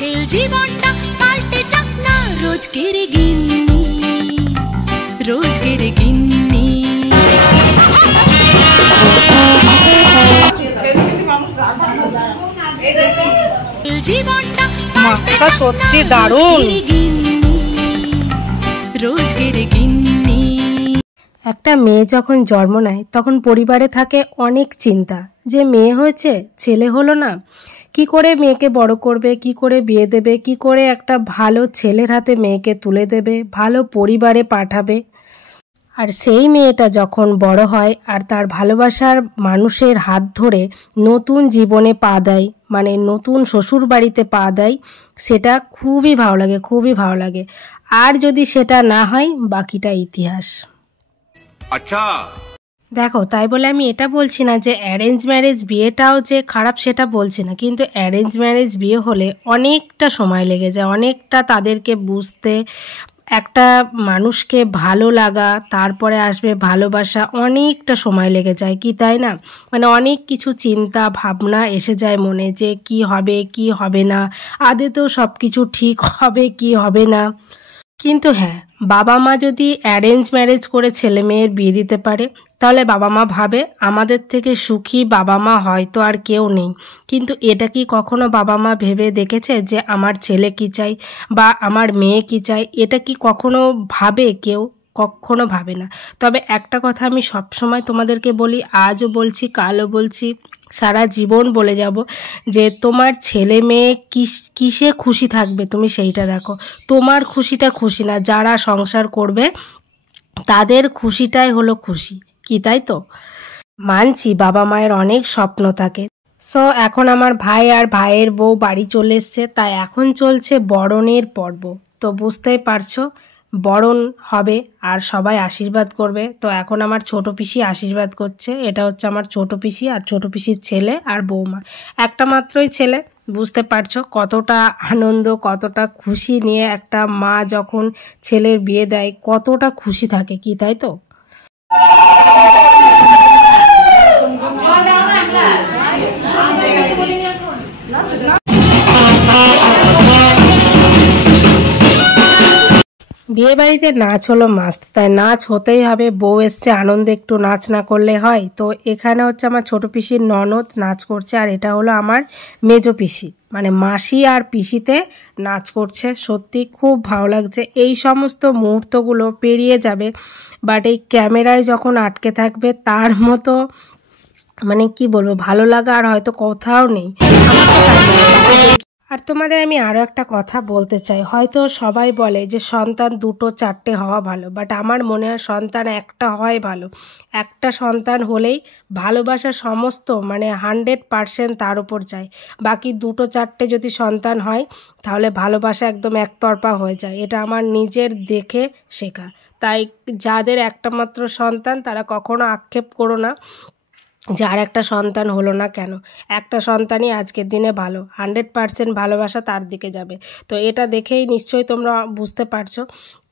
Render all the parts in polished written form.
জটিল জীবনটা পাল্টে যাক না রোজকের গিন্নি, রোজকের গিন্নি। জীবনটা পাল্টে যাক না রোজকের গিন্নি, রোজকের গিন্নি। একটা মেয়ে যখন জন্ম নেয় তখন পরিবারে থাকে অনেক চিন্তা, যে মেয়ে হয়েছে ছেলে হলো না, কি করে মেয়েকে বড় করবে, কি করে বিয়ে দেবে, কি করে একটা ভালো ছেলের হাতে মেয়েকে তুলে দেবে, ভালো পরিবারে পাঠাবে। আর সেই মেয়েটা যখন বড় হয় আর তার ভালোবাসার মানুষের হাত ধরে নতুন জীবনে পা দেয়, মানে নতুন শ্বশুর বাড়িতে পা দেয়, সেটা খুবই ভালো লাগে, খুবই ভালো লাগে। আর যদি সেটা না হয় বাকিটা ইতিহাস। আচ্ছা দেখো, তাই বলে আমি এটা বলছি না যে অ্যারেঞ্জ ম্যারেজ বিয়েটাও যে খারাপ, সেটা বলছি না, কিন্তু অ্যারেঞ্জ ম্যারেজ বিয়ে হলে অনেকটা সময় লেগে যায়, অনেকটা তাদেরকে বুঝতে, একটা মানুষকে ভালো লাগা, তারপরে আসবে ভালোবাসা, অনেকটা সময় লেগে যায়, কি তাই না? মানে অনেক কিছু চিন্তা ভাবনা এসে যায় মনে, যে কি হবে কি হবে না, আদতেও সব কিছু ঠিক হবে কি হবে না। কিন্তু হ্যাঁ, বাবা মা যদি অ্যারেঞ্জ ম্যারেজ করে ছেলে মেয়ের বিয়ে দিতে পারে, তাহলে বাবা মা ভাবে আমাদের থেকে সুখী বাবা মা হয়তো আর কেউ নেই। কিন্তু এটা কি কখনো বাবা মা ভেবে দেখেছে যে আমার ছেলে কি চাই বা আমার মেয়ে কি চাই? এটা কি কখনো ভাবে কেউ? কখনো ভাবে না। তবে একটা কথা আমি সবসময় তোমাদেরকে বলি, আজও বলছি, কালও বলছি, সারা জীবন বলে যাব, যে তোমার ছেলে মেয়ে কিসে খুশি থাকবে তুমি সেইটা দেখো। তোমার খুশিটা খুশি না, যারা সংসার করবে তাদের খুশিটাই হলো খুশি, কি তাই তো? মানছি বাবা মায়ের অনেক স্বপ্ন থাকে। সো এখন আমার ভাই আর ভাইয়ের বউ বাড়ি চলে এসছে, তাই এখন চলছে বরণের পর্ব। তো বুঝতেই পারছো, বরণ হবে আর সবাই আশীর্বাদ করবে। তো এখন আমার ছোট পিসি আশীর্বাদ করছে, এটা হচ্ছে আমার ছোট পিসি আর ছোট পিসির ছেলে আর বৌমা, একটা মাত্রই ছেলে। বুঝতে পারছো কতটা আনন্দ, কতটা খুশি নিয়ে একটা মা যখন ছেলের বিয়ে দেয় কতটা খুশি থাকে, কি তাই তো? বিয়ে বাড়িতে নাচ হলো মাস্ট, তাই নাচ হতেই হবে। বউ এসছে, আনন্দে একটু নাচ না করলে হয়? তো এখানে হচ্ছে আমার ছোট পিসির ননদ নাচ করছে, আর এটা হলো আমার মেজো পিসি, মানে মাসি আর পিসিতে নাচ করছে। সত্যি খুব ভালো লাগছে। এই সমস্ত মুহূর্তগুলো পেরিয়ে যাবে, বাট এই ক্যামেরায় যখন আটকে থাকবে তার মতো, মানে কি বলবো, ভালো লাগা আর হয়তো কোথাও নেই। আর তোমাদের আমি আরও একটা কথা বলতে চাই, হয়তো সবাই বলে যে সন্তান 2 4টে হওয়া ভালো, বাট আমার মনে হয় সন্তান একটা হয় ভালো। একটা সন্তান হলেই ভালোবাসা সমস্ত, মানে 100% তার উপর চাই। বাকি 2 4টে যদি সন্তান হয় তাহলে ভালোবাসা একদম একতরফা হয়ে যায়। এটা আমার নিজের দেখে শেখা। তাই যাদের একটা মাত্র সন্তান তারা কখনো আক্ষেপ করো না যে আর একটা সন্তান হলো না কেন। একটা সন্তানই আজকের দিনে ভালো, 100% ভালোবাসা তার দিকে যাবে। তো এটা দেখেই নিশ্চয়ই তোমরা বুঝতে পারছো।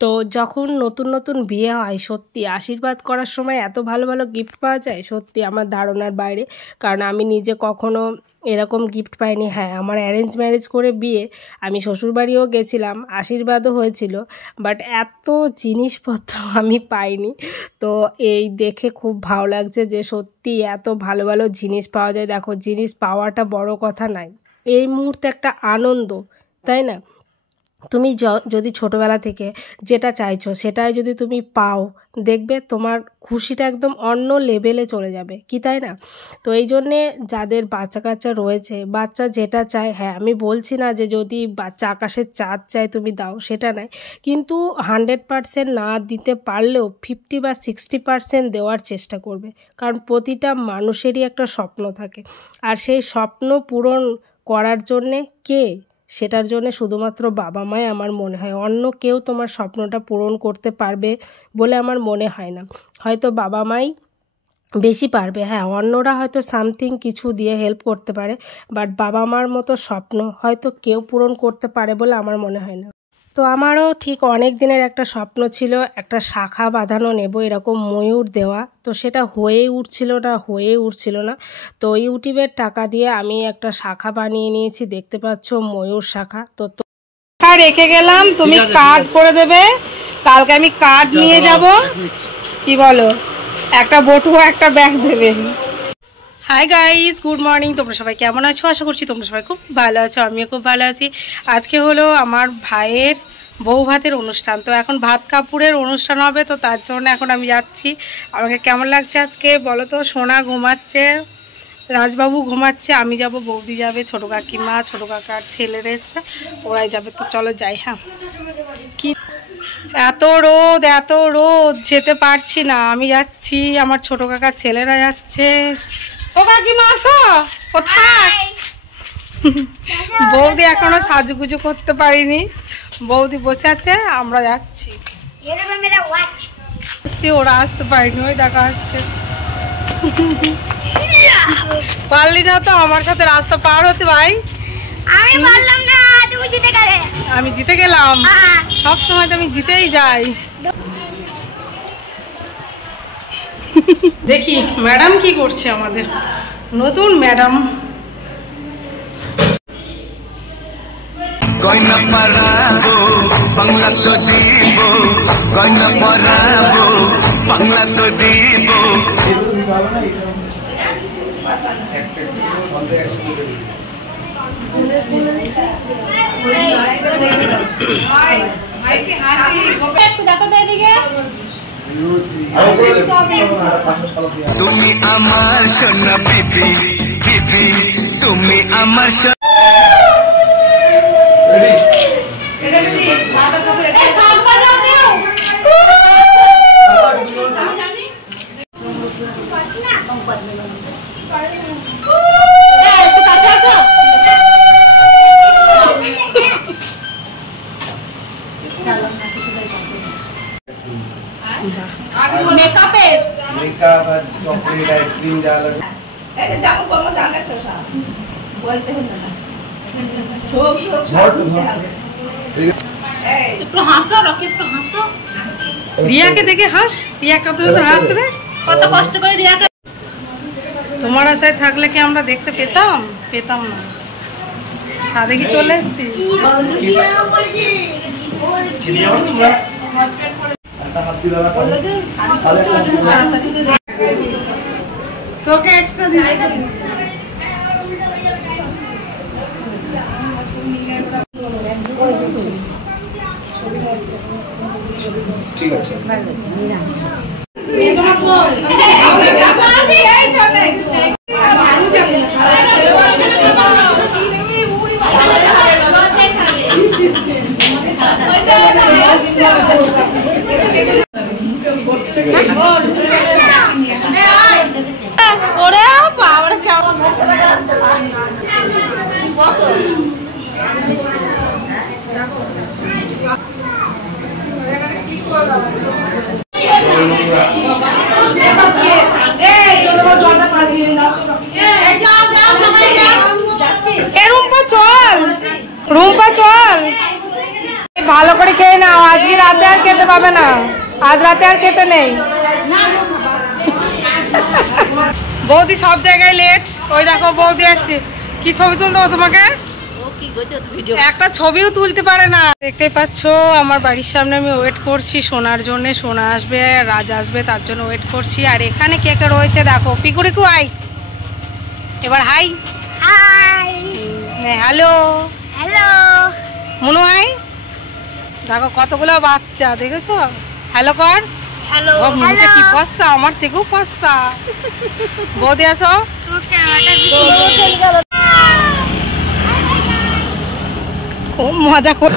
তো যখন নতুন নতুন বিয়ে হয়, সত্যি আশীর্বাদ করার সময় এত ভালো ভালো গিফট পাওয়া যায়, সত্যি আমার ধারণার বাইরে। কারণ আমি নিজে কখনো এরকম গিফট পাইনি। হ্যাঁ, আমার অ্যারেঞ্জ ম্যারেজ করে বিয়ে, আমি শ্বশুরবাড়িও গেছিলাম, আশীর্বাদও হয়েছিল, বাট এত জিনিসপত্র আমি পাইনি। তো এই দেখে খুব ভালো লাগছে যে সত্যি এত ভালো ভালো জিনিস পাওয়া যায়। দেখো, জিনিস পাওয়াটা বড় কথা নয়, এই মুহূর্তে একটা আনন্দ, তাই না? তুমি যদি ছোটোবেলা থেকে যেটা চাইছো সেটাই যদি তুমি পাও, দেখবে তোমার খুশিটা একদম অন্য লেভেলে চলে যাবে, কি তাই না? তো এই জন্যে যাদের বাচ্চা কাচ্চা রয়েছে, বাচ্চা যেটা চায়, হ্যাঁ আমি বলছি না যে যদি বাচ্চা আকাশের চাঁদ চায় তুমি দাও, সেটা নয়, কিন্তু 100% না দিতে পারলেও 50 বা 60% দেওয়ার চেষ্টা করবে। কারণ প্রতিটা মানুষেরই একটা স্বপ্ন থাকে, আর সেই স্বপ্ন পূরণ করার জন্যে সেটার জন্য শুধুমাত্র বাবা মাই আমার মনে হয়। অন্য কেউ তোমার স্বপ্নটা পূরণ করতে পারবে বলে আমার মনে হয় না। হয়তো বাবা মাই বেশি পারবে, হ্যাঁ অন্যরা হয়তো সামথিং কিছু দিয়ে হেল্প করতে পারে, বাট বাবা মার মতো স্বপ্ন হয়তো কেউ পূরণ করতে পারে বলে আমার মনে হয় না। তো আমারও ঠিক অনেক দিনের একটা স্বপ্ন ছিল, একটা শাখা বাঁধানো নেব, এরকম ময়ূর দেওয়া। তো সেটা হয়ে উঠছিল না। তো ইউটিউবের টাকা দিয়ে আমি একটা শাখা বানিয়ে নিয়েছি, দেখতে পাচ্ছ ময়ূর শাখা। তো রেখে গেলাম, তুমি কার্ড করে দেবে, কালকে আমি কার্ড নিয়ে যাব। কি বলো, একটা বটুয়া একটা ব্যাগ দেবে। Hi guys, good morning. তোমরা সবাই কেমন আছো? আশা করছি তোমরা সবাই খুব ভালো আছো, আমিও খুব ভালো আছি। আজকে হলো আমার ভাইয়ের বউ ভাতের অনুষ্ঠান। তো এখন ভাত কাপড়ের অনুষ্ঠান হবে, তো তার জন্য এখন আমি যাচ্ছি। আমাকে কেমন লাগছে আজকে বলো তো? সোনা ঘুমাচ্ছে, রাজবাবু ঘুমাচ্ছে, আমি যাব, বৌদি যাবে, ছোটো কাকিমা, ছোটো কাকার ছেলেরা এসছে, ওরাই যাবে। তো চলো যাই। হ্যাঁ, কি এত রোদ যেতে পারছি না। আমি যাচ্ছি, আমার ছোটো কাকার ছেলেরা যাচ্ছে। ও কাকিমা আসো। কোথায়? বৌদি এখনো সাজুগুজু করতে পারিনি, বৌদি বসে আছে, আমরা যাচ্ছি। ওরা আসতে পারিনি, ওই দেখা আসছে। পারলি না তো আমার সাথে রাস্তা পার হতে ভাই? আমি পারলাম না, তুমি জিতে গেলে। আমি জিতে গেলাম, সব সময় তো আমি জিতেই যাই। দেখি ম্যাডাম কি করছে, আমাদের নতুন ম্যাডাম। গয়না পরাবো বাংলা তো দিব, গয়না পরাবো বাংলা তো দিব। তুমি আমার সোনা বিবি, বিবি তুমি আমার সোনা। मेकअप और चॉकलेट आइसक्रीम डालो। ऐसे जामु को हम जाने तो सा बोलते हो ना शो की हो একটু হাসো, রকি একটু হাসো। রিয়াকে দেখে হাস, রিয়া কত হাস রে, কত কষ্ট করে রিয়াকে। তোমার আশায় থাকলে কি আমরা দেখতে পেতাম না। সাদে কি চলে এসছি। তোকে এক্সট্রা দিই। ঠিক আছে। ওরে বাবা কেমন বসো। রুম্পা চল, ভালো করে খেয়ে নাও, আজকে রাতে আর খেতে পাবে না, আজ রাতে আর খেতে নেই। বৌদি সব জায়গায় লেট, ওই দেখো বৌদি আসছে। কি ছবি তুলতে তোমাকে? একটা ছবিও তুলতে পারে না। দেখতেই পাচ্ছ আমার বাড়ির সামনে আমি ওয়েট করছি সোনার জন্য। সোনা আসবে, রাজ আসবে, তার জন্য ওয়েট করছি। আর এখানে কে কে রয়েছে দেখো। পিকুরিকু আই, এবার hi. Hi, hello hello. Monu আই, দেখো কতগুলো বাচ্চা, দেখেছো? হ্যালো কর। হ্যালো, মুখে কি পস্তা, আমার থেকেও পস্তা। বৌদি আসো। খুব মজা কর।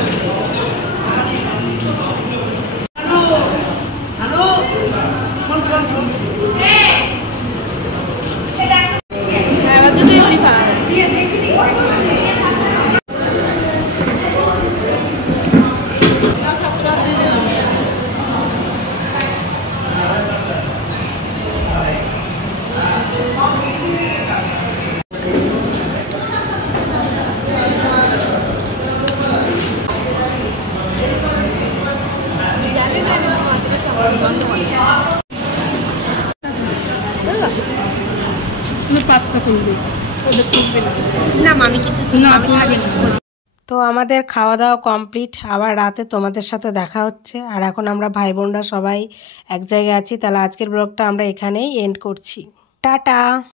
তুলবে, ওদের তুলবে না। না মামি কিন্তু মামি সাথে কিছু করে। তো আমাদের খাওয়া দাওয়া কমপ্লিট, আবার রাতে তোমাদের সাথে দেখা হচ্ছে। আর এখন আমরা ভাই বোনরা সবাই এক জায়গায় আছি। তাহলে আজকের ব্লগটা আমরা এখানেই এন্ড করছি। টাটা।